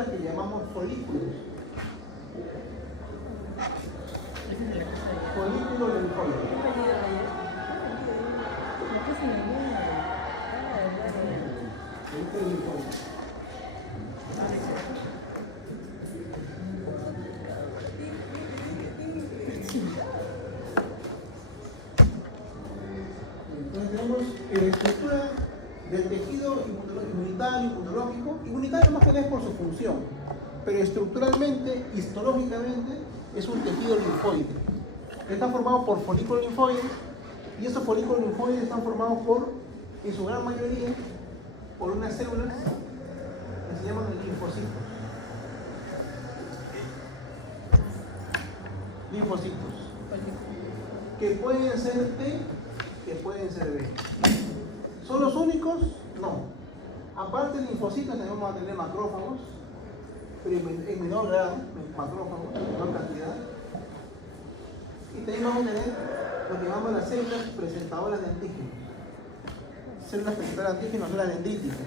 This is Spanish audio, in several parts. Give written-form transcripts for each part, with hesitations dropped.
estructuras que llamamos folículos. Folículo linfóide. Folículo linfóide. Entonces tenemos estructura del tejido inmunitario, inmunológico. Inmunitario más que nada es por su función, pero estructuralmente, histológicamente, es un tejido linfoide. Está formado por folículos linfoides, y esos folículos linfoides están formados por, en su gran mayoría, por unas células que se llaman linfocitos. Linfocitos. Que pueden ser T, que pueden ser B. ¿Son los únicos? No. Aparte de linfocitos, también vamos a tener macrófagos, pero en menor grado, macrófagos, en menor cantidad. Y también vamos a tener lo que llamamos las células presentadoras de antígenos. Células presentadoras de antígenos, células dendríticas.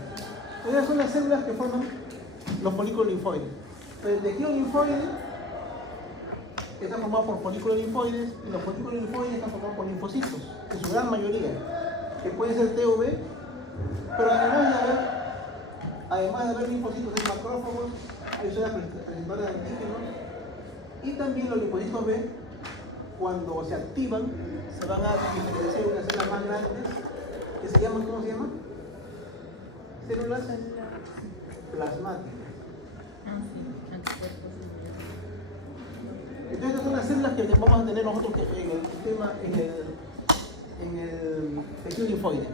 Esas son las células que forman los folículos linfoides. Pero el tejido linfoide está formado por folículos linfoides, y los folículos linfoides están formados por linfocitos, en su gran mayoría, que pueden ser T o B, pero además de haber linfocitos, hay macrófagos, hay células presentadoras de antígenos, y también los linfocitos B, cuando se activan, se van a diferenciar unas células más grandes, que se llaman, ¿cómo se llaman? Células plasmáticas. Entonces estas son las células que vamos a tener nosotros en el sistema, en el tejido linfoide.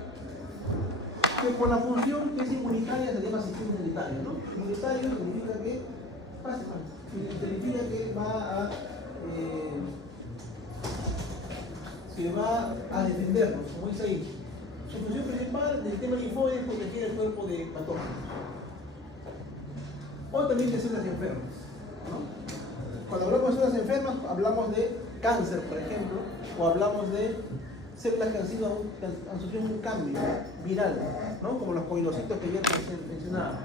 Que por la función que es inmunitaria se llama sistema inmunitario, ¿no? Inmunitario significa que significa que va a defendernos, como dice ahí. Su función principal del sistema linfoide es proteger el cuerpo de patógenos. O también de células enfermas, ¿no? Cuando hablamos de células enfermas, hablamos de cáncer, por ejemplo, o hablamos de células que han sufrido un cambio viral, ¿no? Como los coilocitos que ya mencionaba.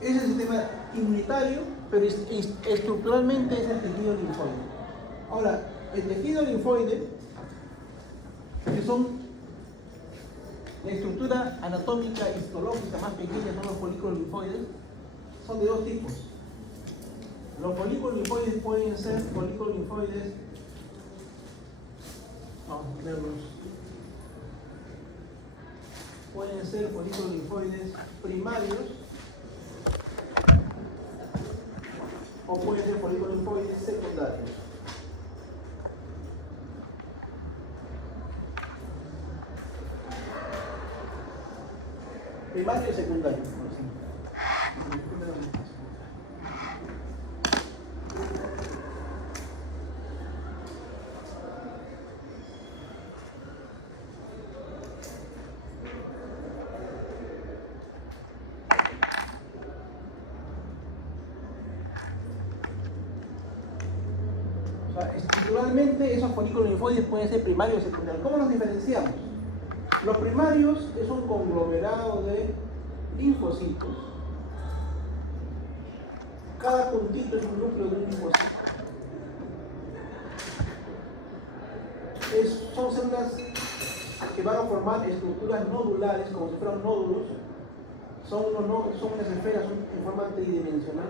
Ese es el sistema inmunitario, pero estructuralmente es el tejido linfoide. Ahora, el tejido linfoide, que son la estructura anatómica histológica más pequeña, son los folículos linfoides, son de dos tipos. Los folículos linfoides pueden ser folículos linfoides, vamos a verlos, pueden ser folículos linfoides primarios o pueden ser folículos linfoides secundarios. Primario y secundario. O sea, estructuralmente esos folículos linfoides pueden ser primarios o secundarios. ¿Cómo los diferenciamos? Los primarios es un conglomerado de linfocitos. Cada puntito es un núcleo de un linfocito. Son células que van a formar estructuras nodulares, como si fueran nódulos. Son unas esferas en forma tridimensional.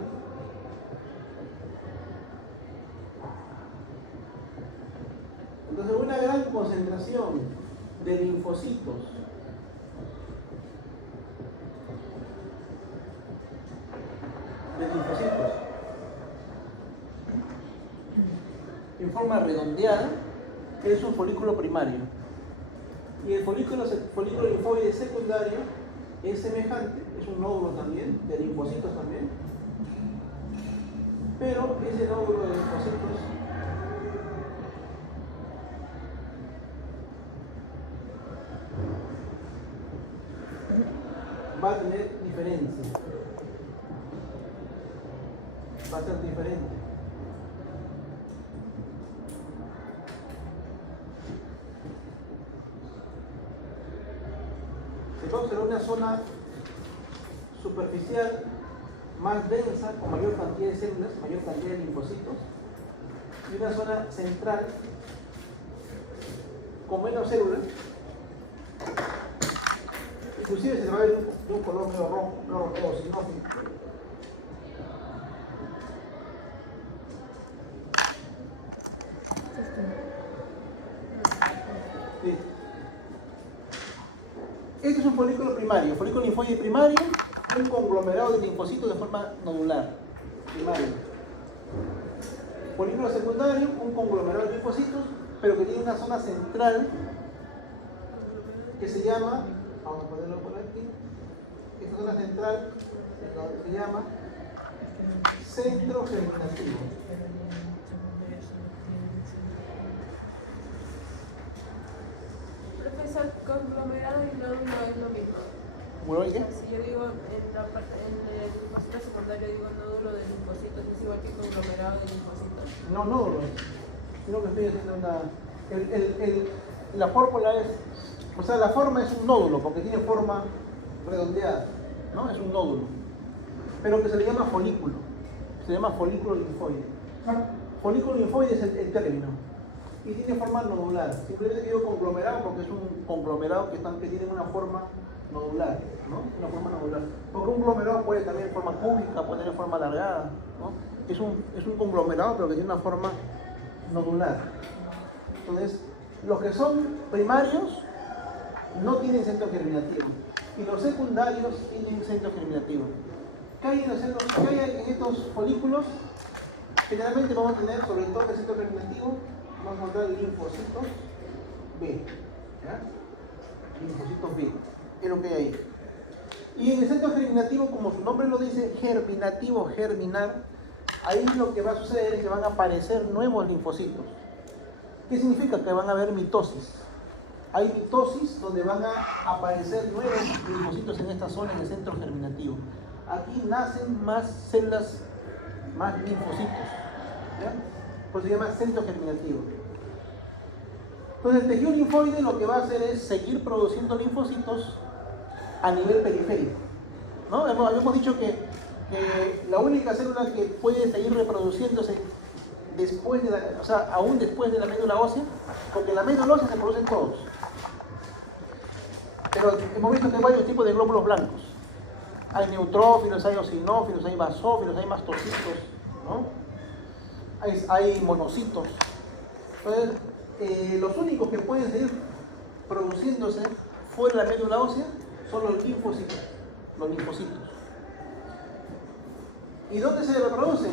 Entonces, una gran concentración de linfocitos en forma redondeada es un folículo primario, y el folículo linfoide secundario es semejante, es un nódulo también, de linfocitos también, pero ese nódulo de linfocitos va a tener diferencia, va a ser diferente. Se va a observar una zona superficial más densa, con mayor cantidad de células, mayor cantidad de linfocitos, y una zona central con menos células. Inclusive se va a ver de un color medio rojo, o sinófilo. Sí. Este es un folículo primario, folículo linfoide primario, un conglomerado de linfocitos de forma nodular, primario. Folículo secundario, un conglomerado de linfocitos, pero que tiene una zona central que se llama, vamos a ponerlo por aquí, esta zona central se llama centro germinativo. Profesor, conglomerado y nódulo es lo mismo. ¿Bueno, qué? Si yo digo en el linfocito secundario, digo nódulo de linfocitos, es igual que conglomerado de linfocitos. No, nódulo es. Creo que estoy haciendo una. La fórmula es. O sea, la forma es un nódulo, porque tiene forma redondeada, ¿no? Es un nódulo. Pero que se le llama folículo. Se llama folículo linfoide. Folículo linfoide es el término. Y tiene forma nodular. Simplemente digo conglomerado porque es un conglomerado que tiene una forma nodular, ¿no? Una forma nodular. Porque un conglomerado puede tener forma cúbica, puede tener forma alargada, ¿no? Es un conglomerado pero que tiene una forma nodular. Entonces, los que son primarios no tienen centro germinativo y los secundarios tienen centro germinativo. ¿Qué hay en estos folículos? Generalmente vamos a tener, sobre todo en el centro germinativo, vamos a encontrar linfocitos B. ¿Ya? Linfocitos B. Es lo que hay ahí. Y en el centro germinativo, como su nombre lo dice, germinativo, germinar, ahí lo que va a suceder es que van a aparecer nuevos linfocitos. ¿Qué significa? Que van a haber mitosis. Hay mitosis donde van a aparecer nuevos linfocitos en esta zona, en el centro germinativo. Aquí nacen más células, más linfocitos. ¿Ya? Pues se llama centro germinativo. Entonces el tejido linfoide lo que va a hacer es seguir produciendo linfocitos a nivel periférico, ¿no? Habíamos dicho que la única célula que puede seguir reproduciéndose después de aún después de la médula ósea, porque en la médula ósea se producen todos. Pero hemos visto que hay varios tipos de glóbulos blancos. Hay neutrófilos, hay eosinófilos, hay basófilos, hay mastocitos, ¿no? Hay monocitos. Entonces, los únicos que pueden seguir produciéndose fuera de la médula ósea son los linfocitos. ¿Y dónde se reproducen?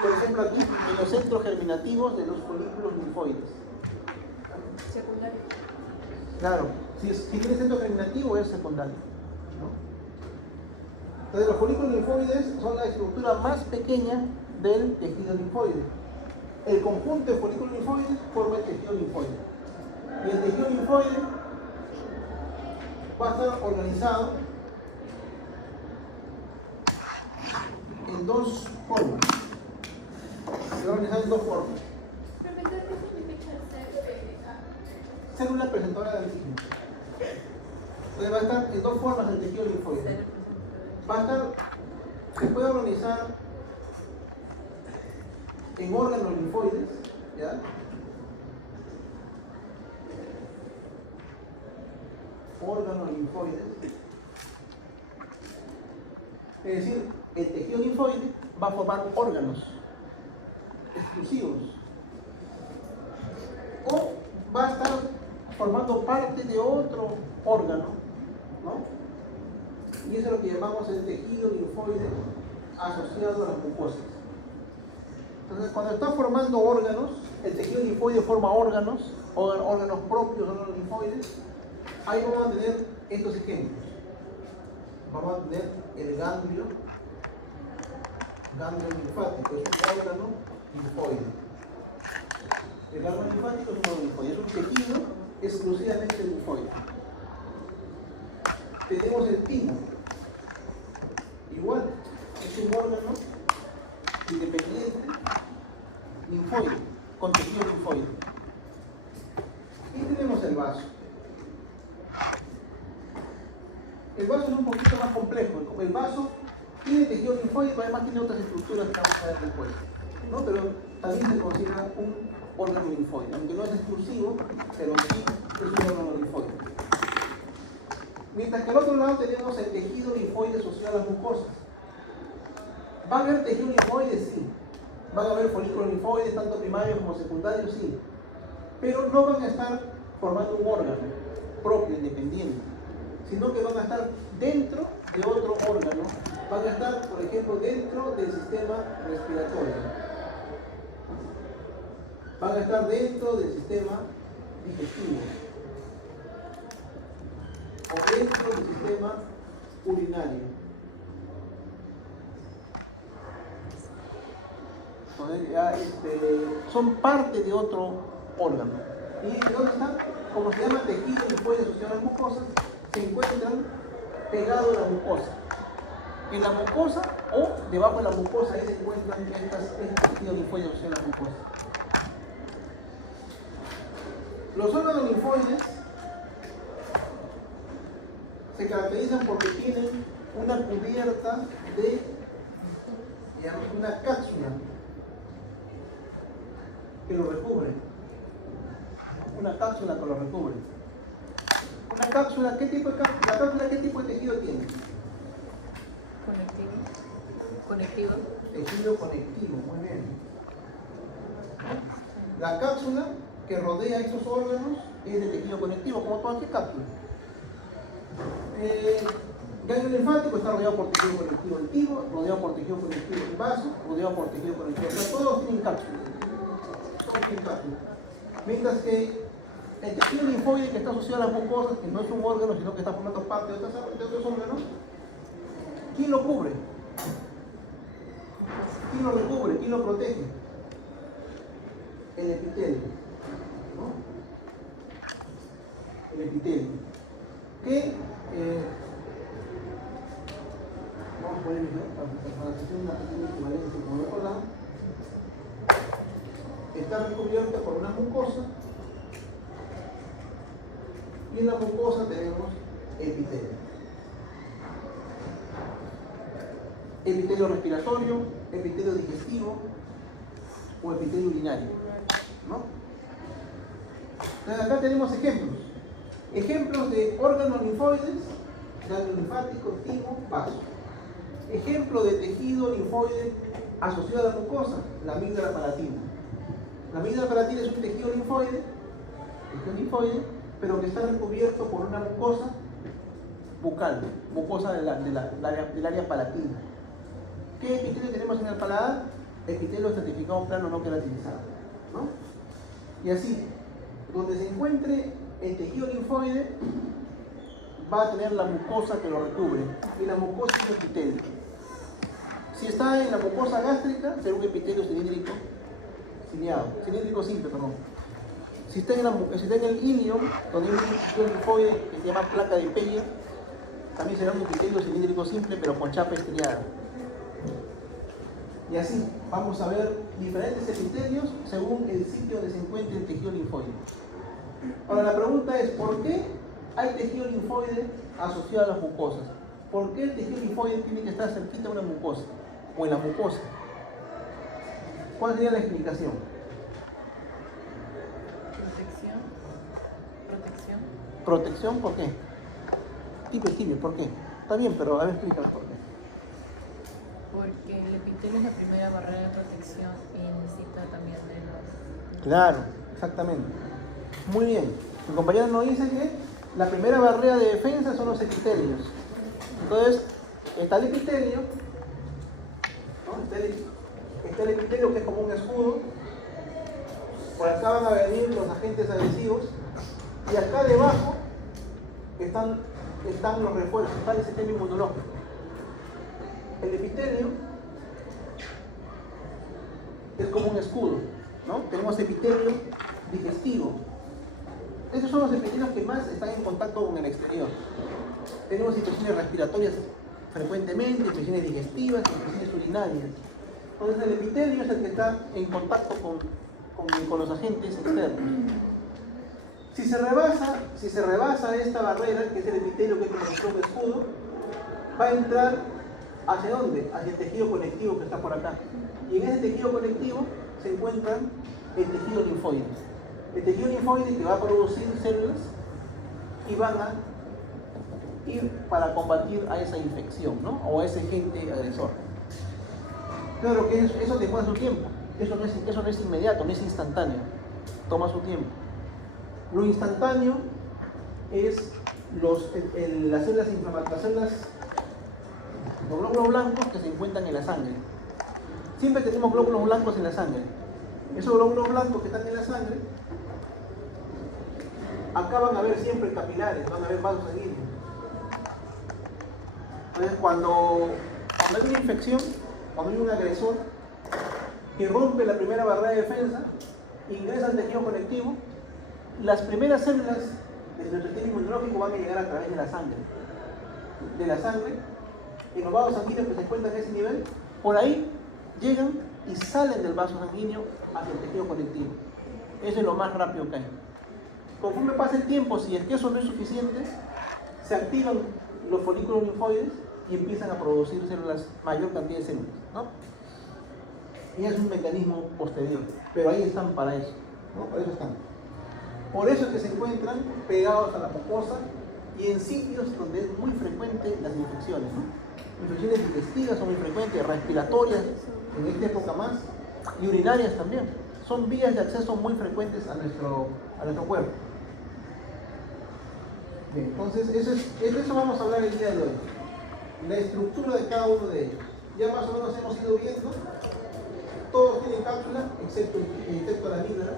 Por ejemplo, aquí en los centros germinativos de los folículos linfoides. Secundario. Claro, si tiene centro germinativo es secundario, ¿no? Entonces los folículos linfoides son la estructura más pequeña del tejido linfoide. El conjunto de folículos linfoides forma el tejido linfoide. Y el tejido linfoide va a estar organizado en dos formas. Se va a organizar en dos formas. Célula presentadora de antígeno. Entonces va a estar en dos formas el tejido linfoide. Se puede organizar en órganos linfoides, ¿ya? Órganos linfoides. Es decir, el tejido linfoide va a formar órganos exclusivos. O va a estar formando parte de otro órgano, ¿no? Y eso es lo que llamamos el tejido linfoide asociado a las mucosas. Entonces, cuando está formando órganos, el tejido linfoide forma órganos propios, órganos linfoides. Ahí vamos a tener estos ejemplos. Vamos a tener el ganglio linfático, es un órgano linfoide. El ganglio linfático es un órgano linfoide, es un tejido exclusivamente linfoide. Tenemos el timo, igual, es un órgano independiente linfoide, con tejido linfoide. Y tenemos el vaso. El vaso es un poquito más complejo. El vaso Tiene tejido linfoide, pero además tiene otras estructuras que vamos a ver después, ¿no? Pero también se considera un órgano linfoide, aunque no es exclusivo, pero sí es un órgano linfoide. Mientras que al otro lado tenemos el tejido linfoide asociado a las mucosas. ¿Va a haber tejido linfoide? Sí. ¿Van a haber folículos linfoides, tanto primarios como secundarios? Sí. Pero no van a estar formando un órgano propio, independiente, sino que van a estar dentro de otro órgano. Van a estar, por ejemplo, dentro del sistema respiratorio. Van a estar dentro del sistema digestivo. O dentro del sistema urinario. Son parte de otro órgano. ¿Y dónde están? Como se llama tejido linfoide asociado a las mucosas, se encuentran pegados a la mucosa. En la mucosa o debajo de la mucosa, ahí se encuentran estos tejidos linfoides asociados a las mucosas. Los órganos linfoides se caracterizan porque tienen una cubierta de una cápsula que lo recubre. Una cápsula que lo recubre. Una cápsula, ¿qué tipo de cápsula? ¿La cápsula qué tipo de tejido tiene? Conectivo. Tejido conectivo, muy bien. La cápsula que rodea estos órganos es de tejido conectivo, como cualquier cápsula. Ganglio linfático está rodeado por tejido conectivo activo, rodeado por tejido conectivo en vaso, rodeado por tejido conectivo. O sea, todos tienen cápsula. Todos tienen cápsula. Mientras que el tejido linfoide que está asociado a las mucosas, que no es un órgano, sino que está formando parte de otros órganos, ¿quién lo cubre? ¿Quién lo recubre? ¿Quién lo protege? El epitelio. ¿No? El epitelio. Que vamos a poner para hacer una pequeña equivalencia como recordado. Está recubierta por una mucosa y en la mucosa tenemos epitelio. Epitelio respiratorio, epitelio digestivo o epitelio urinario, ¿no? Entonces acá tenemos ejemplos. Ejemplos de órganos linfoides, ganglio linfático, timo, vaso. Ejemplo de tejido linfoide asociado a la mucosa, la amígdala palatina. La amígdala palatina es un tejido linfoide, pero que está recubierto por una mucosa bucal, mucosa del área palatina. ¿Qué epitelio tenemos en el paladar? Epitelio estratificado plano no queratinizado, ¿no? Y así, donde se encuentre el tejido linfoide, va a tener la mucosa que lo recubre, y la mucosa es el epitelio. Si está en la mucosa gástrica, será un epitelio cilíndrico cilíndrico simple, perdón. Si está en el ilion, donde hay un epitelio linfoide que se llama placa de Peyer, también será un epitelio cilíndrico simple, pero con chapa estriada. Y así, vamos a ver diferentes epitelios según el sitio donde se encuentre el tejido linfoide. Ahora la pregunta es, ¿por qué hay tejido linfoide asociado a las mucosas? ¿Por qué el tejido linfoide tiene que estar cerquita a una mucosa? O en la mucosa. ¿Cuál sería la explicación? ¿Protección? ¿Por qué? Tibio, ¿por qué? Está bien, pero a ver, explícalo por qué. Porque el epitelio es la primera barrera de protección y necesita también de los... Claro, exactamente. Muy bien. Mi compañero nos dice que la primera barrera de defensa son los epitelios. Entonces, está el epitelio, ¿no? Está el epitelio que es como un escudo. Por acá van a venir los agentes agresivos. Y acá debajo están los refuerzos, está el sistema inmunológico. El epitelio es como un escudo, ¿no? Tenemos epitelio digestivo. Estos son los epitelios que más están en contacto con el exterior. Tenemos infecciones respiratorias frecuentemente, infecciones digestivas, infecciones urinarias. Entonces el epitelio es el que está en contacto con los agentes externos. Si se rebasa esta barrera, que es el epitelio que es como un escudo, va a entrar ¿Hacia dónde? Hacia el tejido conectivo que está por acá. Y en ese tejido conectivo se encuentran el tejido linfoide. El tejido linfoide que va a producir células y van a ir para combatir a esa infección, ¿no? O a ese agente agresor. Claro que eso demora su tiempo. Eso no es inmediato, no es instantáneo. Toma su tiempo. Lo instantáneo es las células inflamatorias, los glóbulos blancos que se encuentran en la sangre. Siempre tenemos glóbulos blancos en la sangre. Esos glóbulos blancos que están en la sangre, acá van a haber siempre capilares, van a haber vasos sanguíneos. Entonces, cuando hay una infección, cuando hay un agresor que rompe la primera barrera de defensa, ingresa al tejido conectivo, las primeras células de nuestro sistema inmunológico van a llegar a través de la sangre. De la sangre, en los vasos sanguíneos que se encuentran en ese nivel, por ahí llegan y salen del vaso sanguíneo hacia el tejido conectivo. Eso es lo más rápido que hay. Conforme pasa el tiempo, si es que eso no es suficiente, se activan los folículos linfoides y empiezan a producir células, mayor cantidad de células, ¿no? Y es un mecanismo posterior, pero ahí están para eso, ¿no? Por eso están. Por eso es que se encuentran pegados a la mucosa y en sitios donde es muy frecuente las infecciones, ¿no? Infecciones digestivas son muy frecuentes, respiratorias, en esta época más, y urinarias también. Son vías de acceso muy frecuentes a nuestro cuerpo. Bien, entonces de eso vamos a hablar el día de hoy. La estructura de cada uno de ellos. Ya más o menos hemos ido viendo. Todos tienen cápsula, excepto la amígdala,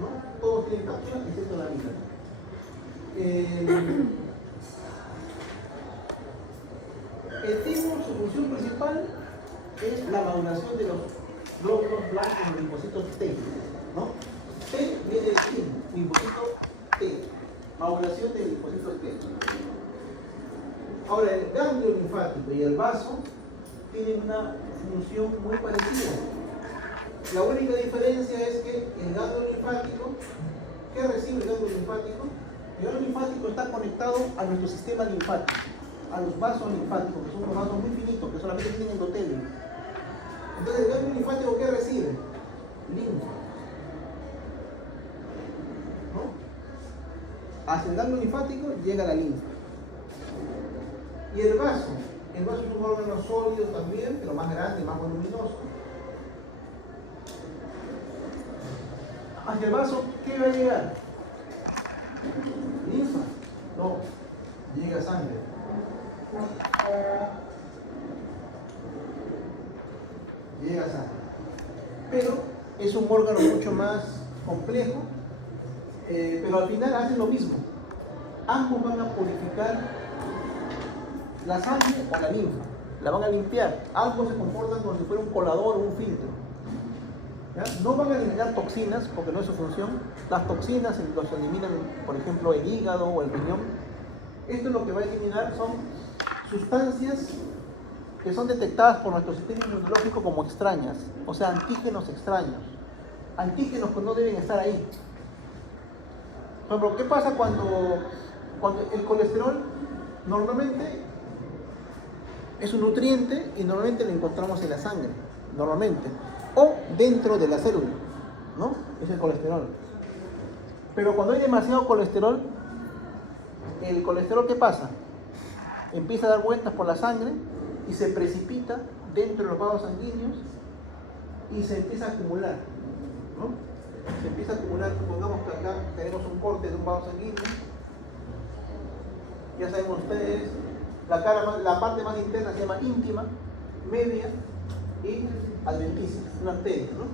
¿no? Todos tienen cápsula, excepto la amígdala. El timo, su función principal es la maduración de los glóbulos blancos en linfocitos T, ¿no? T viene del timo, linfocito T, maduración de linfocitos T. Ahora, el ganglio linfático y el vaso tienen una función muy parecida. La única diferencia es que el ganglio linfático, ¿qué recibe el ganglio linfático? El ganglio linfático está conectado a nuestro sistema linfático, a los vasos linfáticos, que son unos vasos muy finitos, que solamente tienen endotelio. Entonces, el ganglio linfático, ¿qué recibe? Linfa. ¿No? Hacia el ganglio linfático llega la linfa. Y el vaso es un órgano sólido también, pero más grande, más voluminoso. Hacia el vaso, ¿qué va a llegar? ¿Linfa? No, llega sangre. Llega sangre. Pero es un órgano mucho más complejo, pero al final hacen lo mismo. Ambos van a purificar la sangre o la linfa, la van a limpiar. Ambos se comportan como si fuera un colador o un filtro. ¿Ya? No van a eliminar toxinas, porque no es su función. Las toxinas los eliminan, por ejemplo, el hígado o el riñón. Esto lo que va a eliminar son sustancias que son detectadas por nuestro sistema inmunológico como extrañas, o sea, antígenos extraños, antígenos que no deben estar ahí. Por ejemplo, ¿qué pasa cuando el colesterol normalmente es un nutriente y normalmente lo encontramos en la sangre, normalmente, o dentro de la célula, ¿no? Es el colesterol. Pero cuando hay demasiado colesterol, el colesterol, ¿qué pasa? Empieza a dar vueltas por la sangre y se precipita dentro de los vasos sanguíneos y se empieza a acumular, ¿no? Se empieza a acumular, supongamos que acá tenemos un corte de un vaso sanguíneo, ya saben ustedes, la parte más interna se llama íntima, media y adventicia, una arteria, ¿no?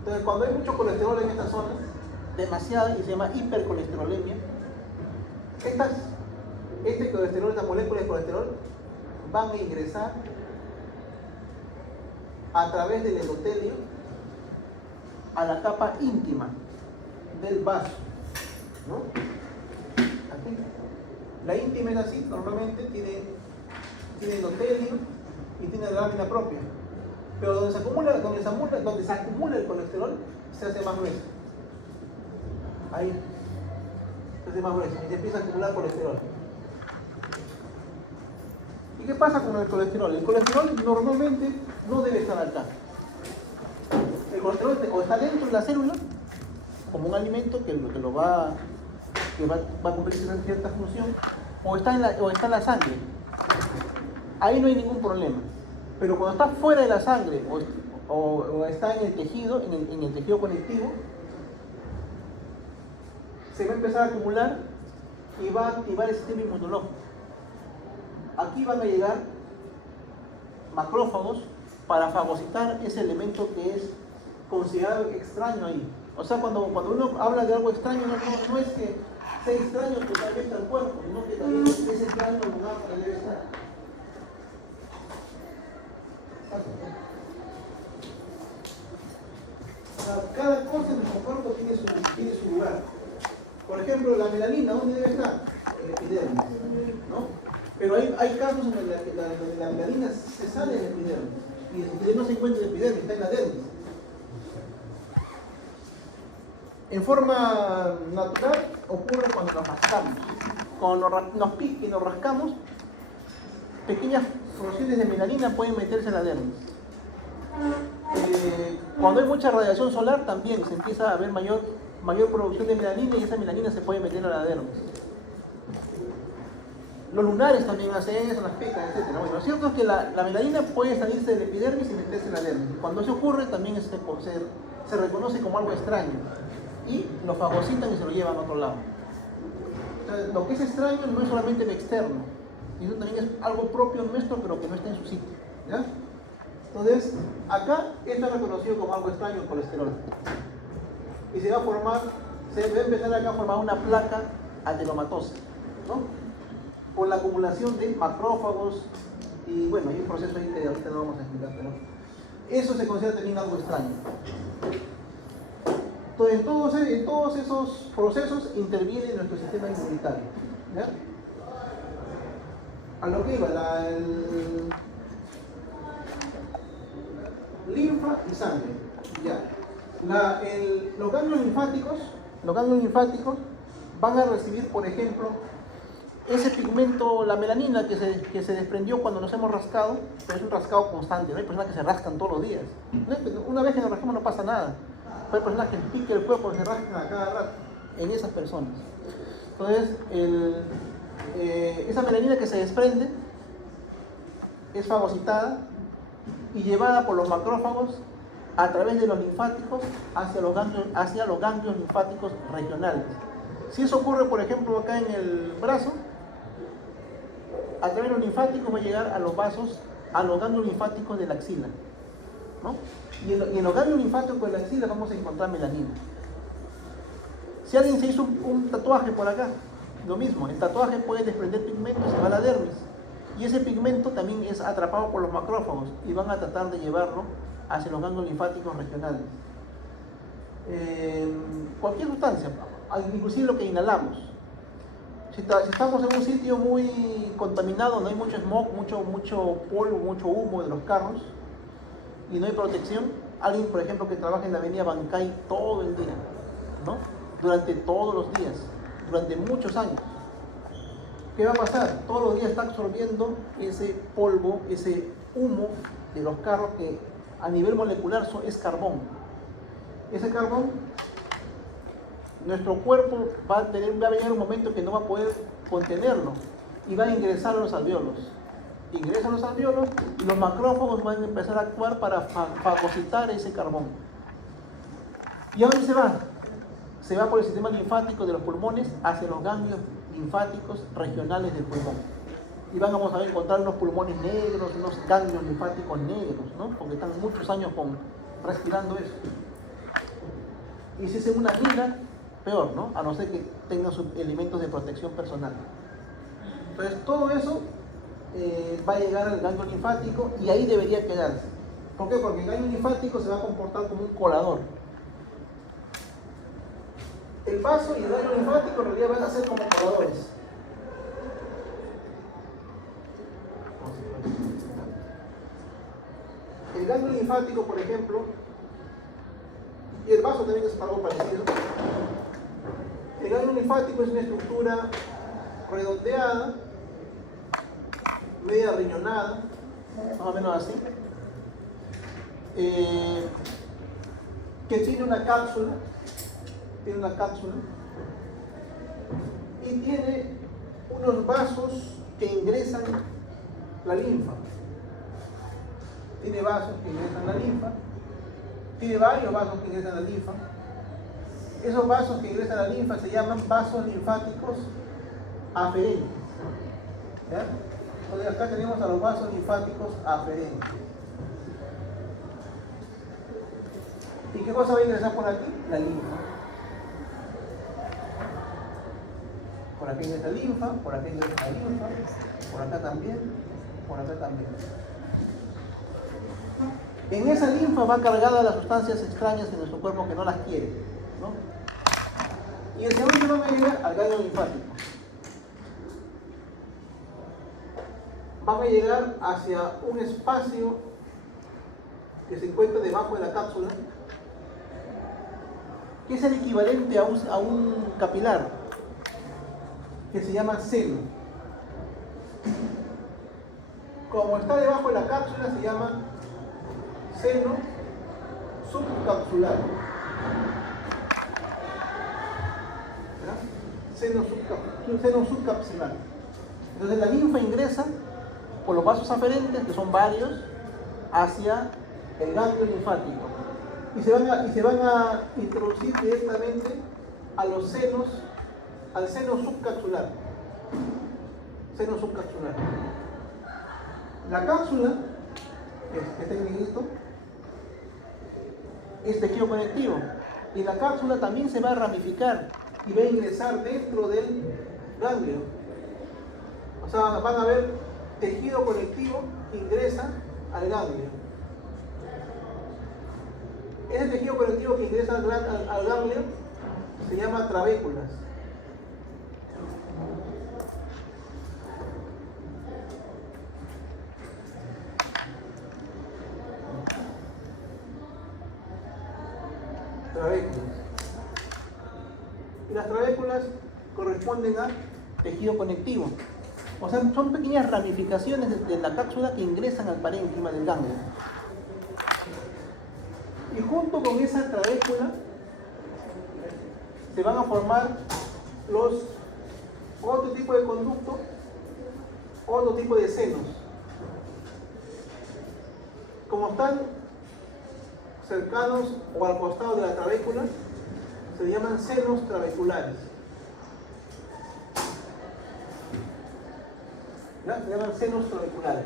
Entonces, cuando hay mucho colesterol en esta zona, demasiada, y se llama hipercolesterolemia, este colesterol, estas moléculas de colesterol, van a ingresar a través del endotelio a la capa íntima del vaso, ¿no? Aquí. La íntima es así, normalmente tiene endotelio y tiene la lámina propia. Pero donde se acumula el colesterol, se hace más grueso. Ahí. Se hace más grueso y se empieza a acumular colesterol. ¿Y qué pasa con el colesterol? El colesterol normalmente no debe estar acá. El colesterol o está dentro de la célula, como un alimento que va a cumplir cierta función, o está en la sangre. Ahí no hay ningún problema. Pero cuando está fuera de la sangre o está en el tejido, en el tejido conectivo, se va a empezar a acumular y va a activar el sistema inmunológico. Aquí van a llegar macrófagos para fagocitar ese elemento que es considerado extraño ahí. O sea, cuando uno habla de algo extraño, no es que sea extraño totalmente al cuerpo, sino que también es extraño al lugar donde debe estar. O sea, cada cosa en nuestro cuerpo tiene su lugar. Por ejemplo, la melanina, ¿dónde debe estar? En el epidermis, ¿no? Pero hay casos en los que la melanina se sale del epidermis y el epidermis no se encuentra en el epidermis, está en la dermis. En forma natural ocurre cuando nos rascamos. Cuando nos pica y nos rascamos, pequeñas porciones de melanina pueden meterse en la dermis. Cuando hay mucha radiación solar también se empieza a ver mayor producción de melanina y esa melanina se puede meter a la dermis. Los lunares también hacen eso, las pecas, etc. Bueno, lo cierto es que la melanina puede salirse del epidermis y meterse en la dermis. Cuando eso ocurre también se reconoce como algo extraño y lo fagocitan y se lo llevan a otro lado. O sea, lo que es extraño no es solamente externo, sino también es algo propio nuestro pero que no está en su sitio, ¿ya? Entonces, acá esto es reconocido como algo extraño, el colesterol. Y se va a empezar acá a formar una placa ateromatosa, ¿no? Por la acumulación de macrófagos y bueno, hay un proceso ahí que ahorita no vamos a explicar, pero eso se considera también algo extraño. Entonces, en todos esos procesos interviene nuestro sistema inmunitario, ¿ya? A lo que iba, linfa y sangre, ¿ya? Los ganglios linfáticos van a recibir, por ejemplo, ese pigmento, la melanina que se desprendió cuando nos hemos rascado, pero es un rascado constante, no hay personas que se rascan todos los días. Una vez que nos rascamos no pasa nada. Hay personas que pican el cuerpo y se rascan a cada rato, en esas personas. Entonces, esa melanina que se desprende es fagocitada y llevada por los macrófagos a través de los linfáticos hacia los ganglios linfáticos regionales. Si eso ocurre, por ejemplo, acá en el brazo, a través de los linfáticos va a llegar a los vasos, a los ganglios linfáticos de la axila, ¿no? Y en los ganglios linfáticos de la axila vamos a encontrar melanina. Si alguien se hizo un tatuaje por acá, lo mismo, el tatuaje puede desprender pigmento y se va a la dermis. Y ese pigmento también es atrapado por los macrófagos y van a tratar de llevarlo hacia los ganglios linfáticos regionales. Cualquier sustancia, inclusive lo que inhalamos. Si estamos en un sitio muy contaminado, no hay mucho smog, mucho polvo, mucho humo de los carros y no hay protección, alguien, por ejemplo, que trabaja en la avenida Bancay todo el día, ¿no? Durante todos los días, durante muchos años, ¿qué va a pasar? Todos los días está absorbiendo ese polvo, ese humo de los carros que a nivel molecular es carbón. Ese carbón, nuestro cuerpo va a venir un momento que no va a poder contenerlo y va a ingresar a los alvéolos. Ingresa a los alvéolos y los macrófagos van a empezar a actuar para fagocitar ese carbón. ¿Y a dónde se va? Se va por el sistema linfático de los pulmones hacia los ganglios linfáticos regionales del pulmón. Y vamos a encontrar unos pulmones negros, unos ganglios linfáticos negros, ¿no? Porque están muchos años respirando eso. Y si es en una mina, peor, ¿no? A no ser que tengan sus elementos de protección personal. Entonces todo eso va a llegar al ganglio linfático y ahí debería quedarse. ¿Por qué? Porque el ganglio linfático se va a comportar como un colador. El vaso y el ganglio linfático en realidad van a ser como coladores. El ganglio linfático, por ejemplo, y el vaso también es algo parecido. El ganglio linfático es una estructura redondeada, media riñonada, más o menos así, que tiene una cápsula, y tiene unos vasos que ingresan la linfa. Tiene vasos que ingresan la linfa, tiene varios vasos que ingresan la linfa. Esos vasos que ingresan a la linfa se llaman vasos linfáticos aferentes. ¿Ya? Entonces acá tenemos a los vasos linfáticos aferentes. ¿Y qué cosa va a ingresar por aquí? La linfa. Por aquí ingresa la linfa, por aquí ingresa la linfa, por acá también, por acá también. En esa linfa va cargada las sustancias extrañas de nuestro cuerpo que no las quiere, ¿no? Y el segundo va a llegar al ganglio linfático. Van a llegar hacia un espacio que se encuentra debajo de la cápsula, que es el equivalente a un capilar, que se llama seno. Como está debajo de la cápsula, se llama seno subcapsular. Seno subcapsular. Entonces la linfa ingresa por los vasos aferentes, que son varios, hacia el ganglio linfático. Y se van a introducir directamente a los senos, al seno subcapsular. Seno subcapsular. La cápsula, que está en negrito, es tejido conectivo. Y la cápsula también se va a ramificar y va a ingresar dentro del ganglio. O sea, van a ver tejido conectivo que ingresa al ganglio. Ese tejido conectivo que ingresa al ganglio se llama trabéculas. Y las trabéculas corresponden a tejido conectivo. O sea, son pequeñas ramificaciones de la cápsula que ingresan al parénquima del ganglio. Y junto con esa trabécula se van a formar otro tipo de conducto, otro tipo de senos. Como están cercanos o al costado de la trabécula, se llaman senos trabeculares. ¿Ya? Se llaman senos trabeculares.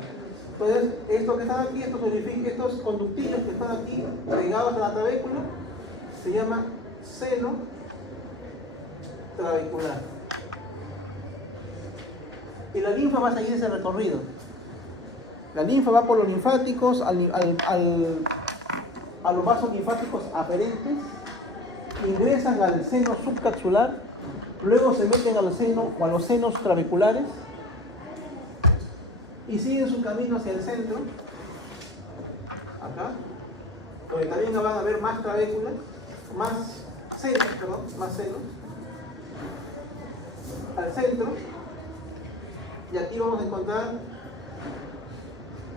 Entonces, estos que están aquí, estos conductillos que están aquí pegados a la trabécula, se llama seno trabecular. Y la linfa va a seguir ese recorrido. La linfa va por los linfáticos a los vasos linfáticos aferentes, ingresan al seno subcapsular, luego se meten al seno o a los senos trabeculares y siguen su camino hacia el centro, acá, donde también van a haber más trabéculas, más senos, al centro, y aquí vamos a encontrar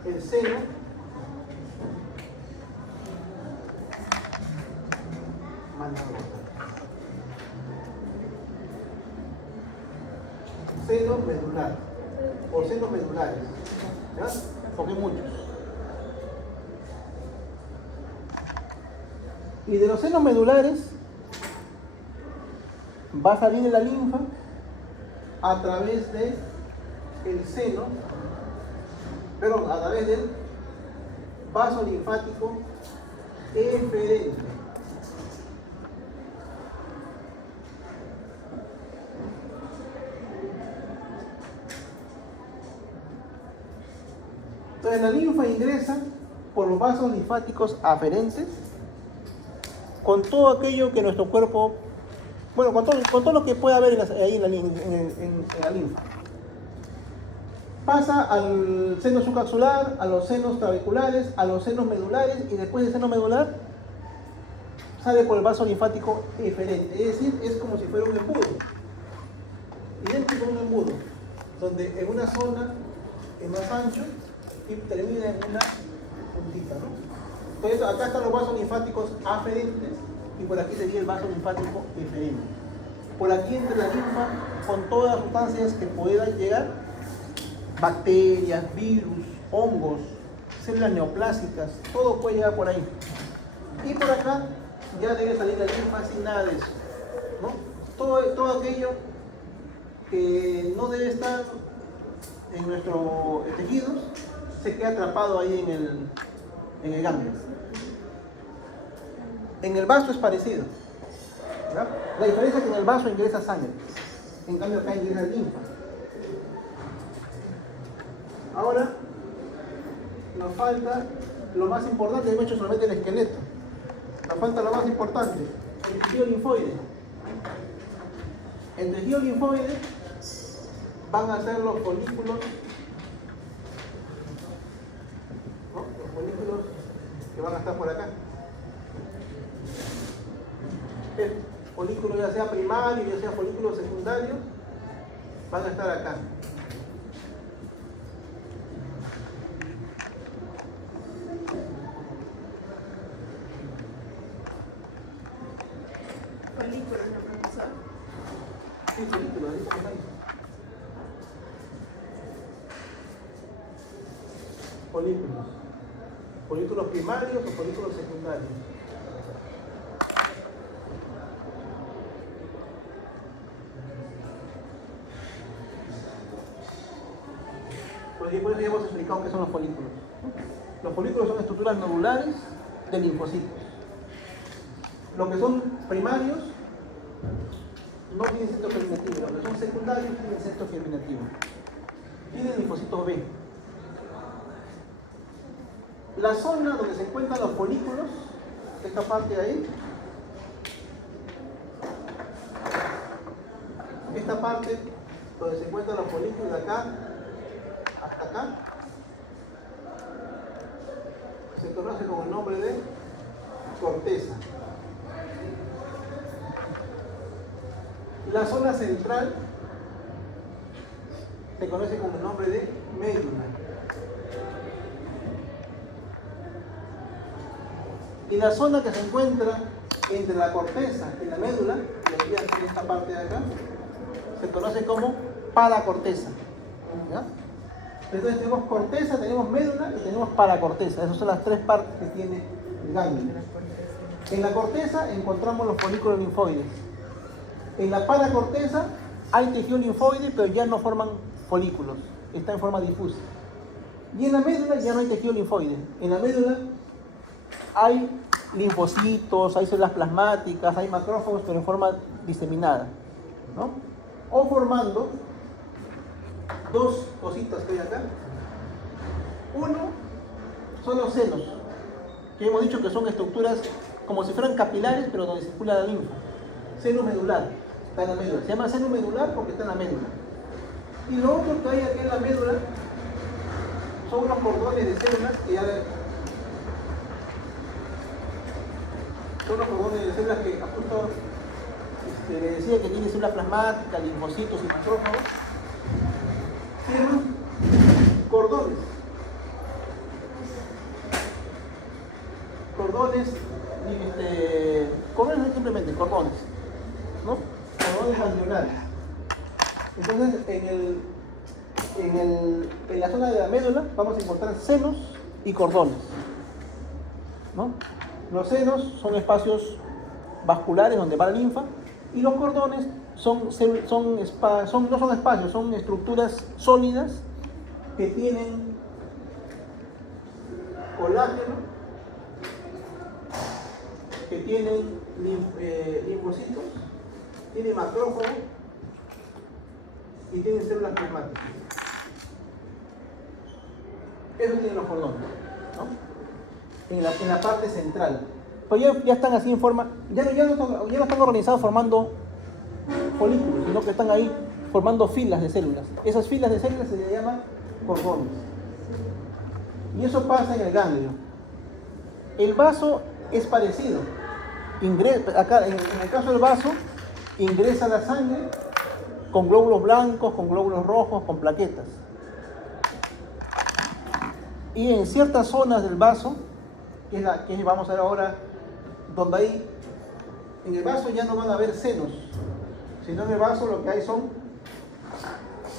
el seno seno medular o senos medulares, ¿ya? Porque hay muchos. Y de los senos medulares va a salir la linfa a través de el seno, pero a través del vaso linfático eferente. Entonces la linfa ingresa por los vasos linfáticos aferentes con todo aquello que nuestro cuerpo, bueno, con todo lo que pueda haber ahí en la linfa. Pasa al seno subcapsular, a los senos trabeculares, a los senos medulares, y después del seno medular sale por el vaso linfático eferente. Es decir, es como si fuera un embudo, idéntico a un embudo, donde en una zona es más ancho y termina en una puntita, ¿no? Entonces acá están los vasos linfáticos aferentes y por aquí sería el vaso linfático eferente. Por aquí entra la linfa con todas las sustancias que puedan llegar, bacterias, virus, hongos, células neoplásicas, todo puede llegar por ahí. Y por acá ya debe salir la linfa sin nada de eso, ¿no? Todo aquello que no debe estar en nuestros tejidos se queda atrapado ahí en el ganglio. En el vaso es parecido, ¿verdad? La diferencia es que en el vaso ingresa sangre, en cambio acá ingresa linfa. Ahora nos falta lo más importante, hemos hecho solamente el esqueleto. Nos falta lo más importante, el tejido linfoide. El tejido linfoide van a ser los folículos, ¿no? Los folículos que van a estar por acá. El folículo ya sea primario, ya sea folículo secundario, van a estar acá. Folículos, ¿no, profesor? Sí, folículos, ahí están. Folículos. Folículos primarios o folículos secundarios. Por eso ya hemos explicado qué son los folículos. Los folículos son estructuras nodulares de linfocitos. Los que son primarios no tienen centro germinativo, los que son secundarios tienen centro germinativo. Tienen linfocitos B. La zona donde se encuentran los folículos, esta parte de ahí, esta parte donde se encuentran los folículos de acá hasta acá, se conoce con el nombre de corteza. La zona central se conoce con el nombre de médula. Y la zona que se encuentra entre la corteza y la médula, que sería esta parte de acá, se conoce como paracorteza. ¿Ya? Entonces tenemos corteza, tenemos médula y tenemos paracorteza. Esas son las tres partes que tiene el ganglio. En la corteza encontramos los folículos linfoides. En la paracorteza hay tejido linfoide, pero ya no forman folículos, está en forma difusa. Y en la médula ya no hay tejido linfoide. En la médula hay linfocitos, hay células plasmáticas, hay macrófagos, pero en forma diseminada, ¿no? O formando dos cositas que hay acá. Uno son los senos, que hemos dicho que son estructuras como si fueran capilares, pero donde circula la linfa. Seno medular, está en la médula. Se llama seno medular porque está en la médula. Y lo otro que hay aquí en la médula son unos cordones de células que ya son unos cordones de células que justo le decía que tiene células plasmáticas, linfocitos y macrófagos. Tienen cordones. Cordones simplemente, cordones, ¿no? Cordones ganglionares. Entonces, en la zona de la médula vamos a encontrar senos y cordones, ¿no? Los senos son espacios vasculares donde va la linfa y los cordones no son espacios, son estructuras sólidas que tienen colágeno, que tienen linfocitos, tienen macrófagos y tienen células plasmáticas. Eso tienen los cordones, ¿no? En la parte central. Pero ya están así en forma, ya no están organizados formando folículos, sino que están ahí formando filas de células. Esas filas de células se le llaman cordones. Y eso pasa en el ganglio. El vaso es parecido. Acá, en el caso del vaso, ingresa la sangre con glóbulos blancos, con glóbulos rojos, con plaquetas. Y en ciertas zonas del vaso, que vamos a ver ahora, donde hay, en el vaso ya no van a haber senos, sino en el vaso lo que hay son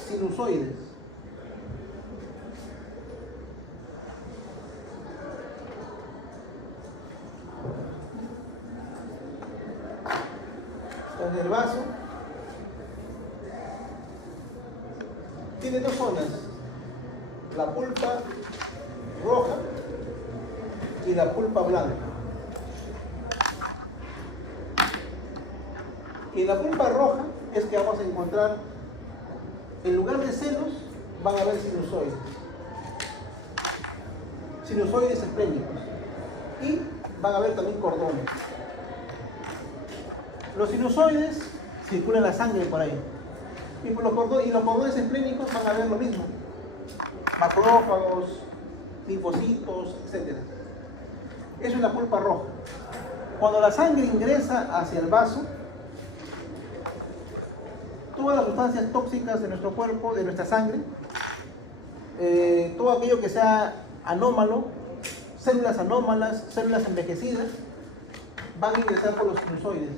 sinusoides. Entonces el vaso tiene dos zonas, la pulpa roja y la pulpa blanca. Y la pulpa roja es que vamos a encontrar, en lugar de senos, van a haber sinusoides. Sinusoides esplénicos. Y van a haber también cordones. Los sinusoides circulan la sangre por ahí. Y los cordones esplénicos van a ver lo mismo. Macrófagos, linfocitos, etc. Eso es la pulpa roja. Cuando la sangre ingresa hacia el vaso, todas las sustancias tóxicas de nuestro cuerpo, de nuestra sangre, todo aquello que sea anómalo, células anómalas, células envejecidas, van a ingresar por los sinusoides.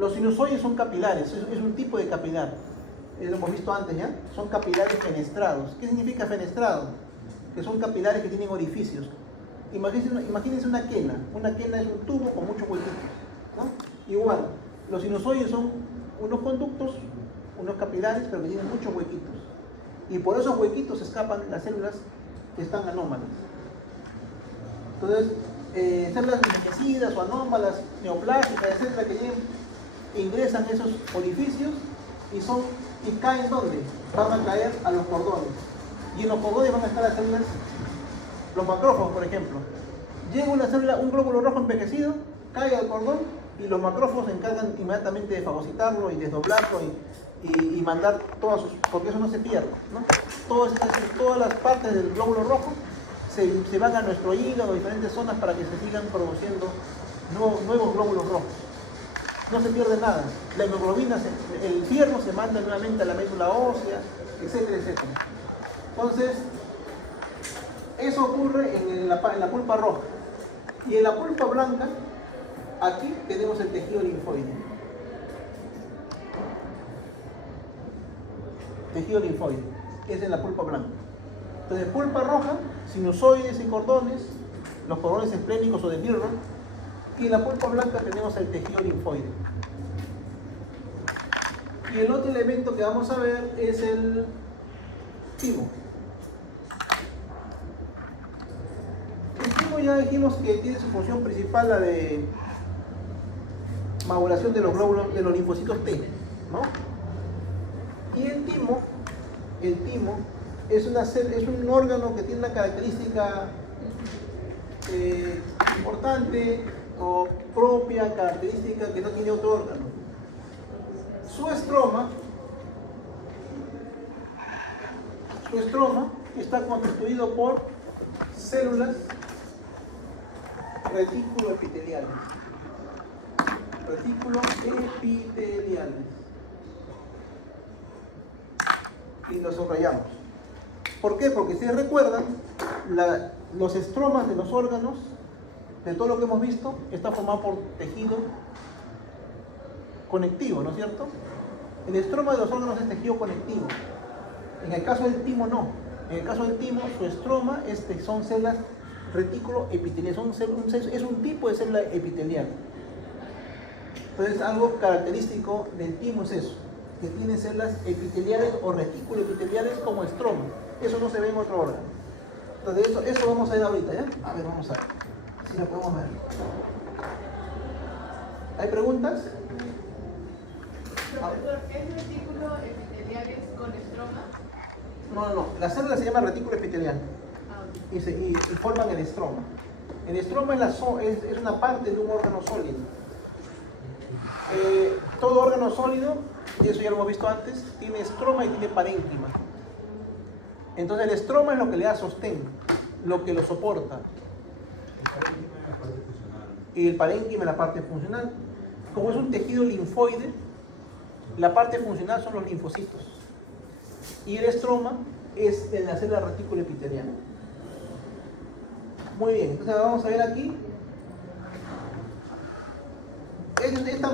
Los sinusoides son capilares, es un tipo de capilar. Lo hemos visto antes, ¿ya? Son capilares fenestrados. ¿Qué significa fenestrado? Que son capilares que tienen orificios. Imagínense una quena. Una quena es un tubo con muchos huequitos, ¿no? Igual, los sinusoides son unos conductos, unos capilares, pero que tienen muchos huequitos. Y por esos huequitos escapan las células que están anómalas. Entonces, células envejecidas o anómalas, neoplásicas, etcétera, que ingresan esos orificios y caen ¿dónde? Van a caer a los cordones. Y en los cordones van a estar las células, los macrófagos, por ejemplo. Llega una célula, un glóbulo rojo envejecido, cae al cordón y los macrófagos se encargan inmediatamente de fagocitarlo y desdoblarlo y mandar todas sus, porque eso no se pierde, ¿no? Todas las partes del glóbulo rojo se van a nuestro hígado, diferentes zonas para que se sigan produciendo nuevos glóbulos rojos. No se pierde nada. La hemoglobina, el fierro se manda nuevamente a la médula ósea, etcétera, etcétera. Entonces, eso ocurre en la pulpa roja. Y en la pulpa blanca, aquí tenemos el tejido linfoide. Tejido linfoide, es en la pulpa blanca. Entonces, pulpa roja, sinusoides y cordones, los cordones esplénicos o de Birrow. Y en la pulpa blanca tenemos el tejido linfoide. Y el otro elemento que vamos a ver es el timo. El timo ya dijimos que tiene su función principal, la de maduración de los glóbulos, de los linfocitos T, ¿no? Y el timo es un órgano que tiene una característica importante o propia, característica que no tiene otro órgano. Su estroma está constituido por células reticuloepiteliales. Y lo subrayamos. ¿Por qué? Porque si recuerdan, los estromas de los órganos, de todo lo que hemos visto, está formado por tejido conectivo, ¿no es cierto? El estroma de los órganos es tejido conectivo. En el caso del timo no. En el caso del timo, su estroma son células reticuloepiteliales. Es un tipo de célula epitelial. Entonces, algo característico del timo es eso, que tiene células epiteliales o reticuloepiteliales como estroma. Eso no se ve en otro órgano. Entonces, eso vamos a ver ahorita, ¿ya? A ver, vamos a ver si lo podemos ver. ¿Hay preguntas? ¿Es retículo epiteliales con estroma? No. La célula se llama retículo epitelial y forman el estroma. El estroma es una parte de un órgano sólido. Todo órgano sólido, y eso ya lo hemos visto antes, tiene estroma y tiene parénquima. Entonces el estroma es lo que le da sostén, lo que lo soporta. Y el parénquima es la parte funcional. Como es un tejido linfoide, la parte funcional son los linfocitos. Y el estroma es en la célula retículo epitelial. Muy bien, entonces vamos a ver aquí. Esta